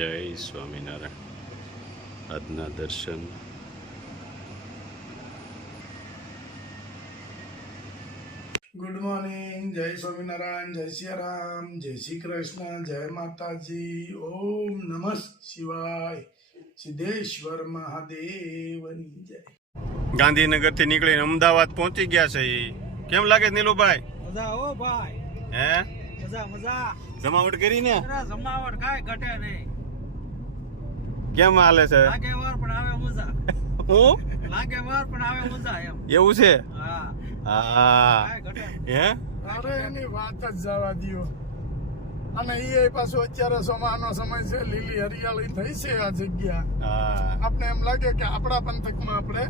જય સ્વામિનારાયણ. આજના દર્શન ગુડ મોર્નિંગ. જય સ્વામિનારાયણ, જય સિયારામ, જય શ્રી કૃષ્ણ, જય માતાજી. ઓમ નમઃ શિવાય. સિદ્ધેશ્વર મહાદેવની જય. ગાંધીનગરથી નીકળીને અમદાવાદ પહોંચી ગયા છે. કેમ લાગે નીલુભાઈ? મજા હો ભાઈ, હે મજા મજા. જમાવટ કરી ને? જમાવટ કાંઈ ઘટે નહીં. કેમ હાલે છે? લાગે વાર પણ આવે મજા. હું લાગે વાર પણ આવે મજા એમ. એવું છે? હા હા. કાંઈ ઘટે નહીં. હે અરે એની વાત જ જવા દ્યો. અને એ પાછું અત્યારે સોમાનો સમય છે, લીલી હરિયાળી થઈ છે આ જગ્યા. હા. આપણે એમ લાગે કે આપણા પંથકમાં આપણે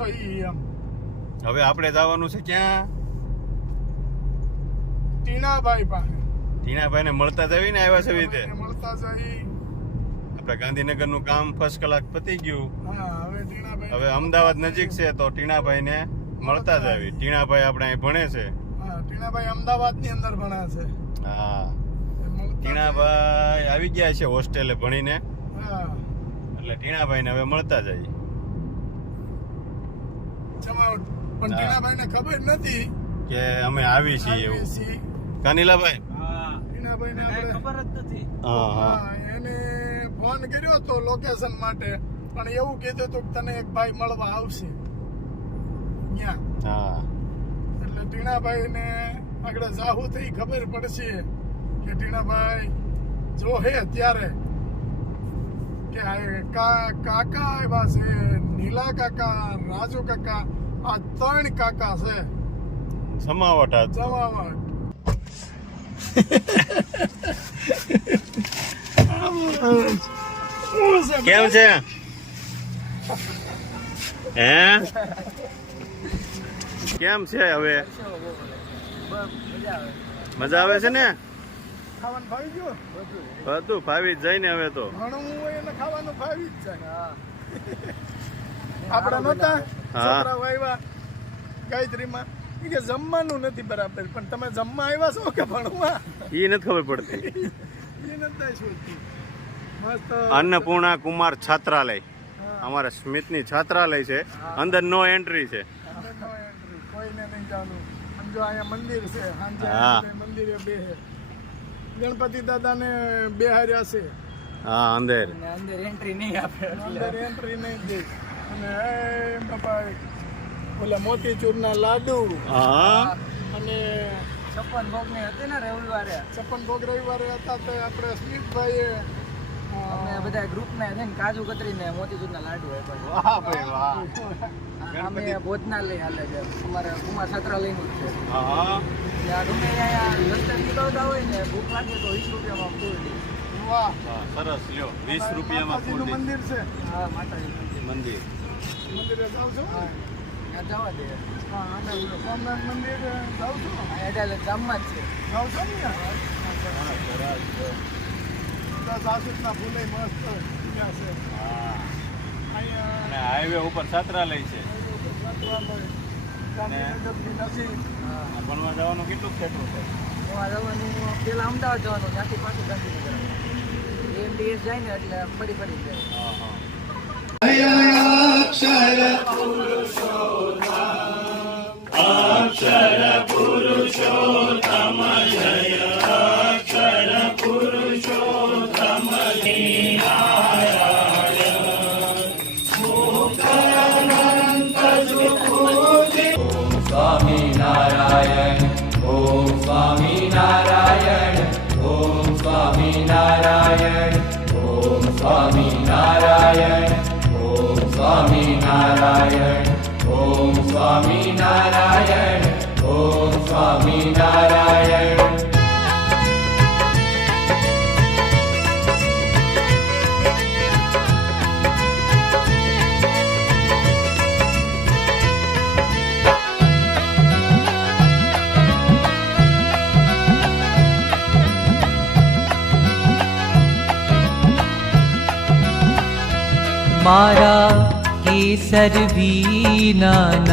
છીએ એમ. હવે આપણે જવાનું છે ક્યાં? ટીનાભાઈ પાસે. ટીનાભાઈ ને મળતા જવી ને આવ્યા છે રીતે. મળતા જઈ. આપણે ગાંધીનગર નું કામ ફર્સ્ટ કલાક પતી ગયું. હા, હવે ટીનાભાઈ. હવે અમદાવાદ નજીક છે તો ટીનાભાઈ ને મળતા જ આવી. ટીનાભાઈ આપણે અહીં ભણે છે. હા, ટીનાભાઈ અમદાવાદ ની અંદર ભણે છે. હા. એ મળતા ટીનાભાઈ આવી ગયા છે હોસ્ટેલે ભણીને, હા, એટલે ટીનાભાઈ ને હવે મળતા જઈએ. જમાવટ. પણ હા. ટીનાભાઈ ને ખબર નથી કે અમે આવી છીએ એવું. છીએ. કાનીલાભાઈ? હા ટીનાભાઈ ને કાંઈ આપણે ખબર જ નથી. હા હા. હા, એને ફોન કર્યો તો લોકેશન માટે, પણ એવું કીધું હતું કે તને એક ભાઈ મળવા આવશે ત્યાં. હા. એટલે ટીનાભાઈ ને આગળ જાહુ થઈ ખબર પડશે કે ટીનાભાઈ જો હે ત્યારે કે કાકા આવ્યા છે, નીલા કાકા, રાજુ કાકા, આ 3 કાકા છે. સમાવટ આજ તો. જમાવટ. કેમ છે? હે કેમ છે હવે? મજા આવે છે ને? ખાવાનું ભાવી ગયું બધું ભાવી જ જાય ને હવે તો. ઘણું હોય એને ખાવાનું ભાવી જ જાય. આપણે નહોતા છોકરાઓ આવ્યા ગાયત્રીમાં, ઈ કે જમવાનું નથી બરાબર, પણ તમે જમવા આવ્યા છો કે ભણવા? ઈ નથી ખબર પડતી. એ નથી શોધતી. મસ્ત અન્નપૂર્ણા કુમાર છાત્રાલય, હા. અમારા સ્મિતની છાત્રાલય છે. અંદર નો એન્ટ્રી છે. અંદર no entry, કોઈને નહીં ચાલુ. અને જો અહીંયા મંદિર છે, સાંજે હા. આપણે મંદિરે બેસે. ગણપતિ દાદાને બેહાર્યા છે. હા અંદર. અને અંદર એન્ટ્રી નહીં આપે અંદર એન્ટ્રી નહીં દે. અને એ બાપા ઓલા મોતીચૂરના લાડુ હા. અને 56 ભોગ ની હતી ને રવિવારે. 56 ભોગ રવિવારે હતા તો આપણે સ્મિતભાઈએ અમે બધા ગ્રુપ ને છે ને કાજુ કતરી ને મોતીચૂરના લાડુ આપ્યા. વાહ ભાઈ વાહ. અમે ભોજનાલય હાલે છે, અમારે કુમાર છાત્રાલય નું જ છે. હા. ત્યાં ગમે અહીંયા રસ્તે નીકળતા હોય ને ભૂખ લાગે તો 20 રૂપિયામાં ફૂલ ડીશ. વાહ, હા, સરસ લ્યો. 20 રૂપિયામાં માતાજીનું ફૂલ મંદિર છે. હા માતાજી મંદિર. મંદિરે જાવ છો? હા ત્યાં જવા દે. હા, અને સોમનાથ મંદિર જાવ છો? એટલે ગામમાં જ છે. જાવ છો ને યાર? સાસુના ફૂલે મસ્ત ઉગ્યા છે. હા. અહીંયા અને હાઈવે ઉપર છાત્રાલય છે. ગાંધીનગરથી નજીક. હા ભણવા જવાનું કેટલું ખેતરું છે? એમાં જવાનું પેલા અમદાવાદ જવાનું, ત્યાંથી પાછું ગાંધીનગર. એમડીએસ જાય ને એટલે ફરી જાય. હા હા. સ્વામિનારાયણ ઓમ સ્વામિનારાયણ ઓમ સ્વામિનારાયણ ઓમ સ્વામિનારાયણ ઓમ સ્વામિનારાયણ ઓમ સ્વામિનારાયણ ઓમ સ્વામિનારાયણ. મારા કેસર ભીનાનાથ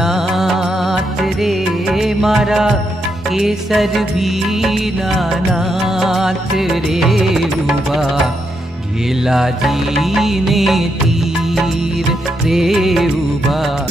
રે, મારા કેસર ભીનાનાથ રે, ઉભા ઘેલ વેલાજીને તીર રે ઉભા